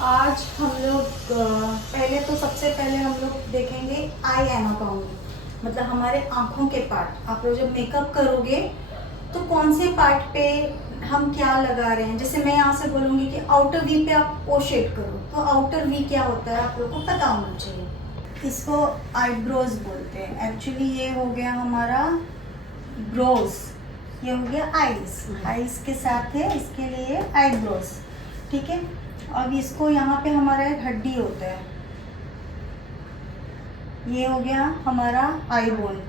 आज हम लोग पहले तो सबसे पहले हम लोग देखेंगे आई एनाटॉमी, मतलब हमारे आँखों के पार्ट। आप लोग जब मेकअप करोगे तो कौन से पार्ट पे हम क्या लगा रहे हैं। जैसे मैं यहाँ से बोलूँगी कि आउटर वी पे आप ओ शेड करो, तो आउटर वी क्या होता है आप लोग को पता होना चाहिए। इसको आईब्रोज बोलते हैं। एक्चुअली ये हो गया हमारा ब्रोज, ये हो गया आईज, आईज के साथ है इसके लिए आईब्रोज, ठीक है। अब इसको यहाँ पे हमारा एक हड्डी होता है, ये हो गया हमारा आई बोन,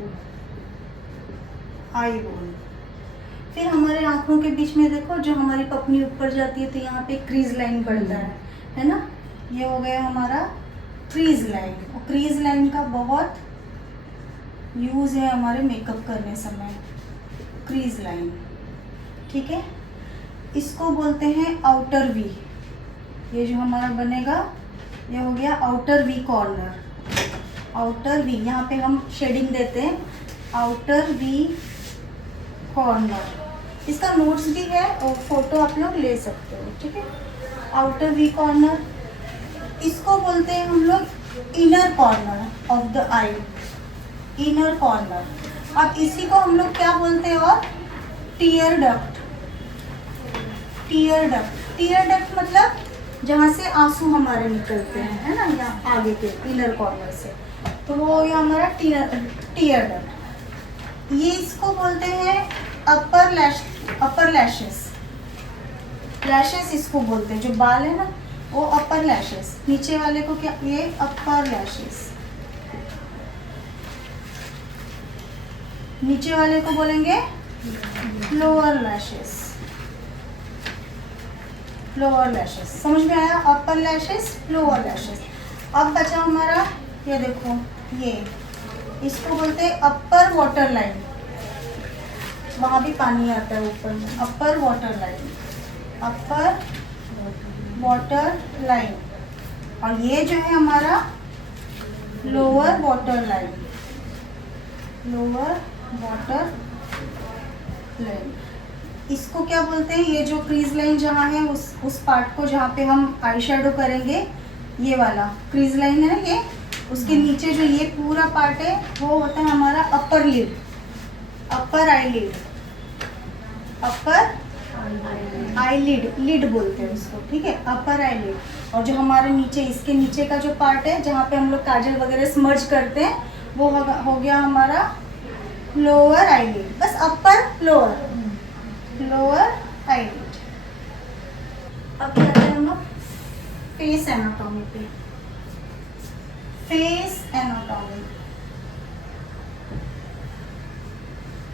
आई बोन। फिर हमारे आँखों के बीच में देखो जो हमारी पपनी ऊपर जाती है तो यहाँ पे क्रीज लाइन पड़ता है ना, ये हो गया हमारा क्रीज लाइन। और क्रीज लाइन का बहुत यूज़ है हमारे मेकअप करने समय, क्रीज लाइन, ठीक है। इसको बोलते हैं आउटर वी। ये जो हमारा बनेगा ये हो गया outer we corner, outer we. यहाँ पे हम शेडिंग देते हैं आउटर वी कॉर्नर। इसका नोट्स भी है और फोटो आप लोग ले सकते हो, ठीक है। आउटर वी कॉर्नर, इसको बोलते हैं हम लोग inner corner of the eye, inner corner. अब इसी को हम लोग क्या बोलते हैं, और tear duct, tear duct. Tear duct मतलब जहाँ से आंसू हमारे निकलते हैं, है ना, यहाँ आगे के इनर कॉर्नर से, तो वो हो गया हमारा टीयर डक्ट। ये इसको बोलते हैं अपर लैश, अपर लैशेस, लैशेस इसको बोलते हैं। जो बाल है ना वो अपर लैशेस, नीचे वाले को क्या, ये अपर लैशेस। नीचे वाले को बोलेंगे लोअर लैशेस, लोअर लैशेस। समझ में आया, अपर लैशेस, लोअर लैशेस। अब बचा हमारा ये देखो, ये इसको बोलते हैं अपर वाटर लाइन, वहाँ भी पानी आता है ऊपर में, अपर वाटर लाइन, अपर वाटर लाइन। और ये जो है हमारा lower water line, lower water line. इसको क्या बोलते हैं, ये जो क्रीज लाइन जहाँ है उस पार्ट को जहाँ पे हम आई शेडो करेंगे, ये वाला क्रीज लाइन है ये, उसके नीचे जो ये पूरा पार्ट है वो होता है हमारा अपर लिड, अपर आई लिड, अपर आई लिड, लिड बोलते हैं उसको, ठीक है, अपर आई लिड। और जो हमारे नीचे, इसके नीचे का जो पार्ट है जहाँ पे हम लोग काजल वगैरह स्मर्ज करते हैं, वो हो गया हमारा लोअर आई लिड। बस upper lower, lower eye lid. अब क्या करें हम लोग फेस एनाटॉमी पे, फेस एनाटॉमी।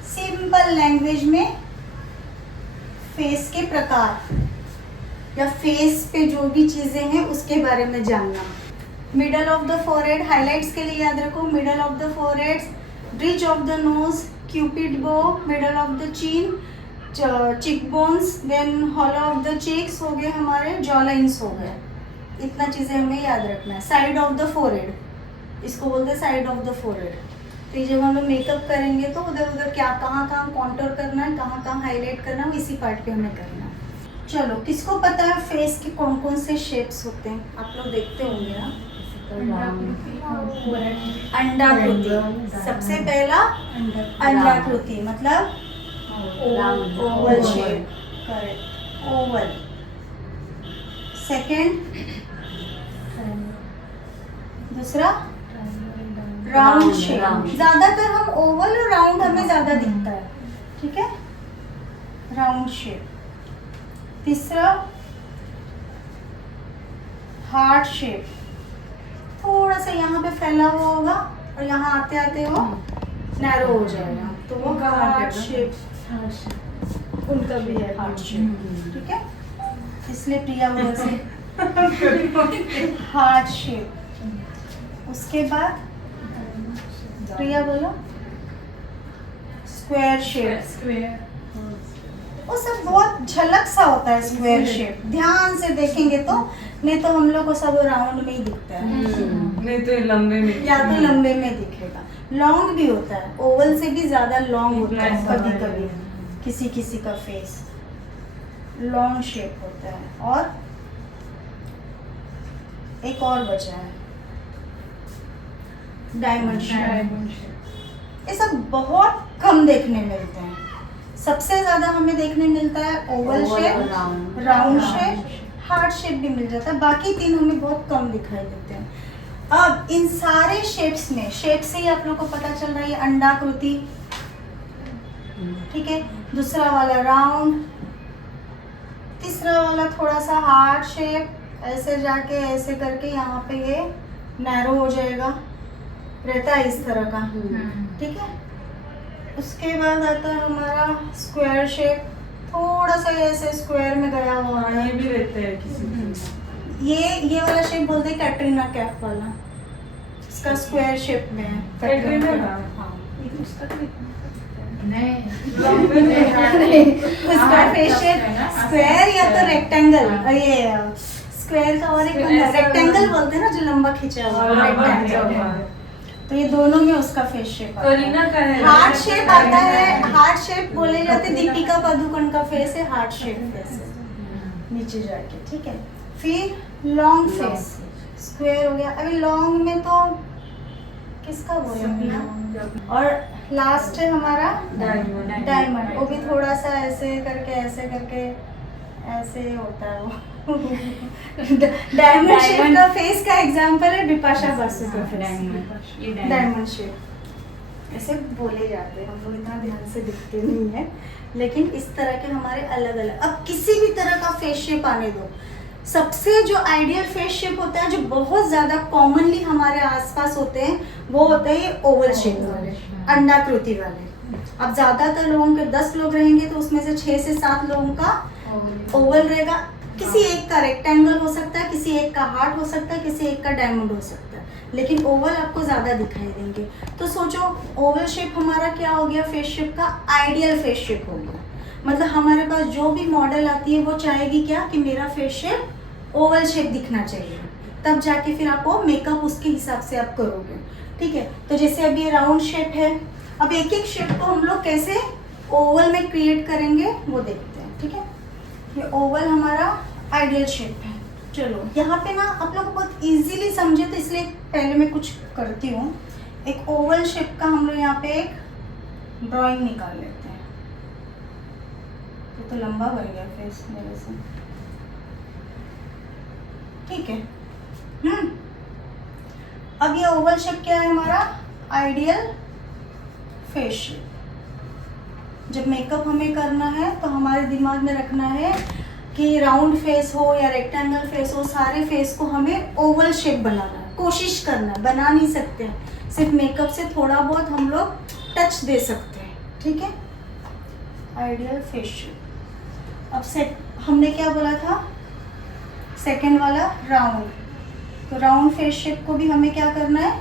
सिंपल लैंग्वेज में फेस के प्रकार या फेस पे जो भी चीजें हैं उसके बारे में जानना। Middle of the forehead, highlights के लिए याद रखो, middle of the forehead, bridge of the nose, cupid bow, middle of the chin, cheek bones, then hollow of the cheeks हो गए हमारे, जॉ लाइन्स हो गए। इतना चीज़ें हमें याद रखना है। साइड ऑफ द फोरहेड, इसको बोलते हैं साइड ऑफ द फोरहेड। तो ये जब हम लोग मेकअप करेंगे तो उधर उधर क्या, कहाँ कहाँ कॉन्टोर करना है, कहाँ कहाँ हाईलाइट करना है, वो इसी पार्ट पे हमें करना है। चलो, किसको पता है फेस के कौन कौन से शेप्स होते हैं, आप लोग देखते होंगे ना। अंडाकृति, सबसे पहला अंडाकृति मतलब Oval shape, correct, Oval. Second, दूसरा राउंड शेप। ज्यादातर हम ओवल और राउंड हमें ज्यादा दिखता है, ठीक है, राउंड शेप। तीसरा हार्ट शेप, थोड़ा सा यहाँ पे फैला हुआ होगा और यहाँ आते आते वो नैरो हो जाएगा, तो वो हार्ट शेप, उनका भी है हार्ट शेप, ठीक है, इसलिए प्रिया बोल से हार्ट शेप। उसके बाद प्रिया बोलो स्क्वायर शेप, स्क्वायर, वो सब बहुत झलक सा होता है स्क्वायर शेप, ध्यान से देखेंगे तो, नहीं तो हम लोग को सब राउंड में ही दिखता है, नहीं तो लंबे में, या तो लंबे में दिखेगा। लॉन्ग भी होता है, ओवल से भी ज्यादा लॉन्ग होता है कभी कभी, किसी किसी का फेस लॉन्ग शेप होता है। और एक और बचा है डायमंड शेप। ये सब बहुत कम देखने मिलते हैं। सबसे ज्यादा हमें देखने मिलता है Oval shape, round shape, heart shape भी मिल जाता है। बाकी तीन हमें बहुत कम दिखाई देते हैं। अब इन सारे शेप्स में, शेप से ही आप लोग को पता चल रहा है ये अंडाकृति, ठीक है। दूसरा वाला राउंड, तीसरा वाला थोड़ा सा हार्ट शेप, ऐसे जाके ऐसे करके यहाँ पे ये नैरो हो जाएगा, रहता है इस तरह का, ठीक है। उसके बाद आता है हमारा स्क्वायर शेप, थोड़ा सा ऐसे स्क्वायर में गया हुआ हाँ, है। ये भी रहते हैं किसी ये वाला शेप बोलते हैं कैटरीना कैफ वाला, इसका स्क्वायर शेप में है कैटरीना कैफ। का? हाँ, नहीं उसका फेस शेप स्क्वायर या तो रेक्टेंगल, ये स्क्वायर का और एक रेक्टेंगल बोलते हैं ना, जो लंबा खींचा हुआ रेक्टेंगल। तो ये दोनों में उसका फेस शेप आता करीना का है। है। हार्ट शेप आता है, हार्ट शेप बोले जाते हैं, दीपिका पादुकोण का फेस है हार्ट शेप फेस है, नीचे जाके, ठीक है। फिर लॉन्ग फेस, स्क्वायर हो गया। अभी लॉन्ग में तो किसका बोलेंगे, और लास्ट है हमारा डायमंड, वो भी थोड़ा सा ऐसे करके ऐसे होता है वो। डायमंड शेप का फेस का एग्जांपल है बिपाशा बासु का फेस, डायमंड शेप ऐसे बोले जाते हैं। हम लोग इतना ध्यान से दिखते नहीं है, लेकिन इस तरह के हमारे अलग अलग। अब किसी भी तरह का फेस शेप आने दो, सबसे जो आइडियल फेस शेप होता है, जो बहुत ज्यादा कॉमनली हमारे आसपास होते हैं, वो होता है ये ओवल शेप वाले, अंडाकृति वाले। अब ज्यादातर लोगों के 10 लोग रहेंगे तो उसमें से 6 से 7 लोगों का ओवल रहेगा। किसी एक का रेक्टेंगल हो सकता है, किसी एक का हार्ट हो सकता है, किसी एक का डायमंड हो सकता है, लेकिन ओवल आपको ज्यादा दिखाई देंगे। तो सोचो ओवल शेप हमारा क्या हो गया, फेस शेप का आइडियल फेस शेप हो गया। मतलब हमारे पास जो भी मॉडल आती है वो चाहेगी क्या, कि मेरा फेस शेप ओवल शेप दिखना चाहिए, तब जाके फिर आपको मेकअप उसके हिसाब से आप करोगे, ठीक है। तो जैसे अभी ये राउंड शेप है, अब एक एक शेप को हम लोग कैसे ओवल में क्रिएट करेंगे वो देखते हैं, ठीक है। ये ओवल हमारा आइडियल शेप है। चलो यहाँ पे ना आप लोग बहुत इजीली समझे, तो इसलिए पहले मैं कुछ करती हूँ। एक ओवल शेप का हम लोग यहाँ पे एक ड्राइंग निकाल लेते हैं। ये तो लंबा बन गया फेस मेरे से, ठीक है। अब ये ओवल शेप क्या है हमारा, आइडियल फेस शेप। जब मेकअप हमें करना है तो हमारे दिमाग में रखना है कि राउंड फेस हो या रेक्टेंगल फेस हो, सारे फेस को हमें ओवल शेप बनाना है, कोशिश करना है। बना नहीं सकते हैं, सिर्फ मेकअप से थोड़ा बहुत हम लोग टच दे सकते हैं, ठीक है। Ideal face shape. अब हमने क्या बोला था, सेकेंड वाला राउंड, तो राउंड फेस शेप को भी हमें क्या करना है,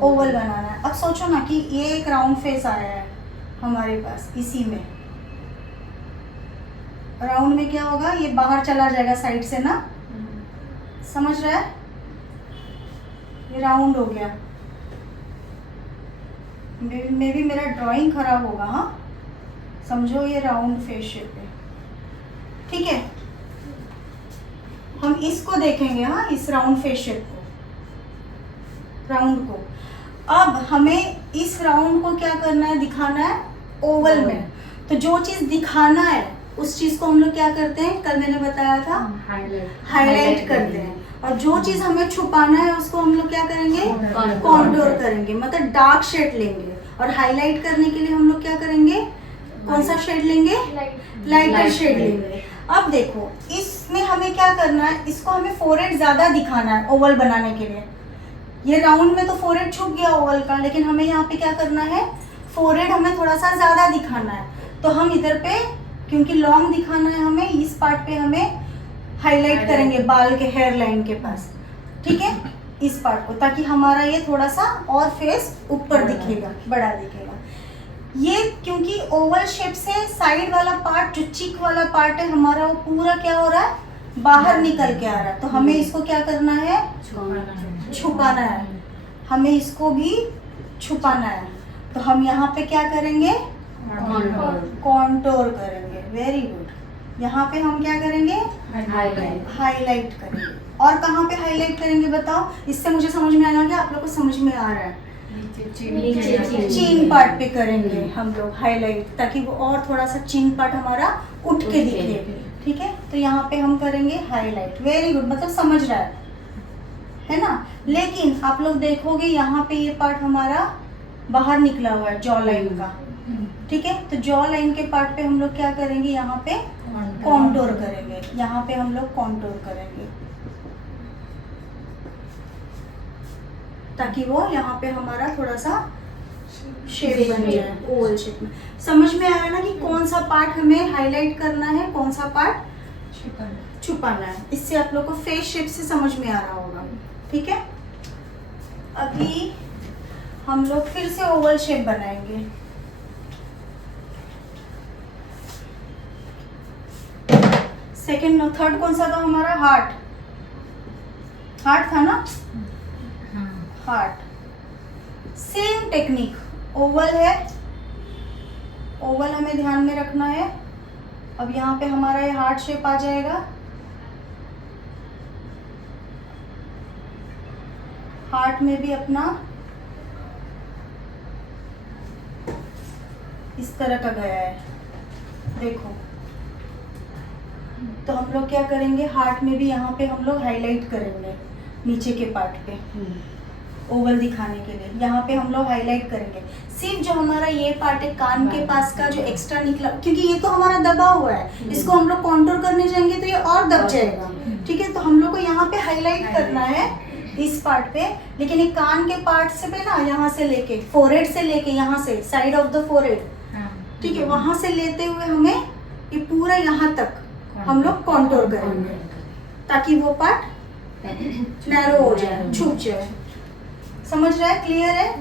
ओवल बनाना है। अब सोचो ना कि ये एक राउंड फेस आया है हमारे पास, इसी में राउंड में क्या होगा, ये बाहर चला जाएगा साइड से ना, समझ रहा है, ये राउंड हो गया। मे भी मेरा ड्राइंग खराब होगा, हाँ समझो ये राउंड फेस शेप है, ठीक है। हम इसको देखेंगे, हाँ इस राउंड फेस शेप को, राउंड को। अब हमें इस राउंड को क्या करना है, दिखाना है ओवल में। तो जो चीज दिखाना है उस चीज को हम लोग क्या करते हैं, कल मैंने बताया था, हाईलाइट करते हैं। और जो चीज हमें छुपाना है उसको हम लोग क्या करेंगे, कॉन्टूर करेंगे, मतलब डार्क शेड लेंगे। और हाईलाइट करने के लिए हम लोग क्या करेंगे, कौन सा शेड लेंगे, लाइटर शेड लेंगे। अब देखो इसमें हमें क्या करना है, इसको हमें फोरहेड ज्यादा दिखाना है ओवल बनाने के लिए। ये राउंड में तो फोरहेड छुप गया ओवल का, लेकिन हमें यहाँ पे क्या करना है, फोरहेड हमें थोड़ा सा ज्यादा दिखाना है। तो हम इधर पे, क्योंकि लॉन्ग दिखाना है हमें, इस पार्ट पे हमें हाईलाइट करेंगे बाल के हेयर लाइन के पास, ठीक है, इस पार्ट को, ताकि हमारा ये थोड़ा सा और फेस ऊपर दिखेगा, बड़ा दिखेगा। ये क्योंकि ओवल शेप से साइड वाला पार्ट, जो चिक वाला पार्ट है हमारा, वो पूरा क्या हो रहा है, बाहर निकल के आ रहा है। तो हमें इसको क्या करना है, छुपाना है, हमें इसको भी छुपाना है। तो हम यहाँ पे क्या करेंगे, कॉन्टोर करेंगे। Very good. यहाँ पे हम क्या करेंगे, हाईलाइट हाईलाइट करेंगे। और कहाँ पे हाईलाइट करेंगे बताओ, इससे मुझे समझ में आना कि आप लोग को समझ में आ रहा है। नीचे चीन पार्ट पे करेंगे हम लोग हाईलाइट, ताकि वो और थोड़ा सा चीन पार्ट हमारा उठ के दिखे। ठीक है, तो यहाँ पे हम करेंगे हाईलाइट। वेरी गुड, मतलब समझ रहा है ना। लेकिन आप लोग देखोगे यहाँ पे ये पार्ट हमारा बाहर निकला हुआ है जॉ लाइन का। ठीक है, तो जॉ लाइन के पार्ट पे हम लोग क्या करेंगे, यहाँ पे कॉन्टोर करेंगे। यहाँ पे हम लोग कॉन्टोर करेंगे ताकि वो यहाँ पे हमारा थोड़ा सा शेप बन जाए ओवल शेप में। समझ में आ रहा है ना कि कौन सा पार्ट हमें हाईलाइट करना है, कौन सा पार्ट छुपाना है। इससे आप लोग को फेस शेप से समझ में आ रहा होगा। ठीक है, अभी हम लोग फिर से ओवल शेप बनाएंगे। सेकंड थर्ड कौन सा था हमारा, हार्ट। हार्ट था ना, हार्ट। सेम टेक्निक, ओवल है, ओवल हमें ध्यान में रखना है। अब यहाँ पे हमारा ये हार्ट शेप आ जाएगा। हार्ट में भी अपना इस तरह का गया है, देखो। तो हम लोग क्या करेंगे, हार्ट में भी यहाँ पे हम लोग हाईलाइट करेंगे नीचे के पार्ट पे, ओवल दिखाने के लिए। यहाँ पे हम लोग हाईलाइट करेंगे। सिर्फ जो हमारा ये पार्ट है कान के पास का जो एक्स्ट्रा निकला, क्योंकि ये तो हमारा दबा हुआ है, इसको हम लोग कॉन्टूर करने जाएंगे तो ये और दब जाएगा। ठीक है, तो हम लोग को यहाँ पे हाईलाइट करना है इस पार्ट पे। लेकिन ये कान के पार्ट से पे ना, यहाँ से लेके फोरहेड से लेके यहाँ से साइड ऑफ द फोरहेड, ठीक है, वहां से लेते हुए हमें ये पूरा यहाँ तक हम लोग कॉन्टूर करेंगे ताकि वो पार्ट नैरो हो जाए, छुप जाए। समझ रहा है, क्लियर है।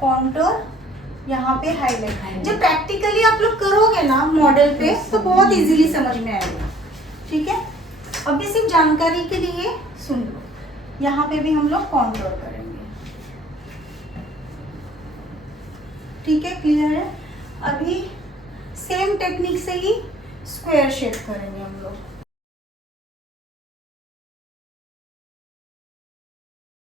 कॉन्टूर यहाँ पे हाईलाइट। जब प्रैक्टिकली आप लोग करोगे ना मॉडल पे तो बहुत इजीली समझ में आएगा। ठीक है, अभी सिर्फ जानकारी के लिए सुन लो। यहाँ पे भी हम लोग कॉन्टूर करेंगे। ठीक है, क्लियर है। अभी सेम टेक्निक से ही स्क्वायर शेप करेंगे हम लोग।